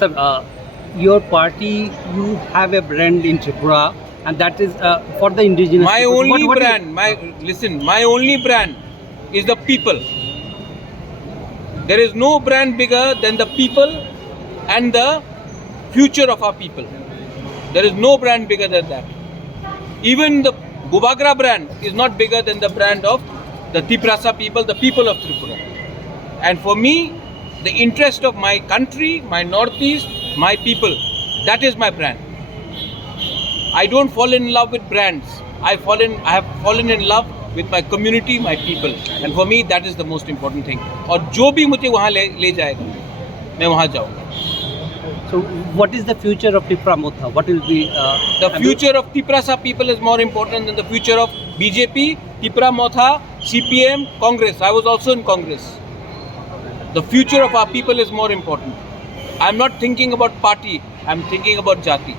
Sir, your party, you have a brand in Tripura, and that is for the indigenous. My people. only What is- brand, my only brand is the people. There is no brand bigger than the people and the future of our people. There is no brand bigger than that. Even the Bubagra brand is not bigger than the brand of the Tiprasa people, the people of Tripura. And for me, the interest of my country, my northeast, my people, that is my brand. I don't fall in love with brands. I have fallen in love with my community, my people. And for me, that is the most important thing. और जो भी मुझे वहाँ ले जाएगा, मैं वहाँ जाऊँगा. So, what is the future of Tripura Motha? What will be The future of Tiprasa people is more important than the future of BJP, Tripura Motha, CPM, Congress. I was also in Congress. The future of our people is more important. I'm not thinking about party. I'm thinking about Jati.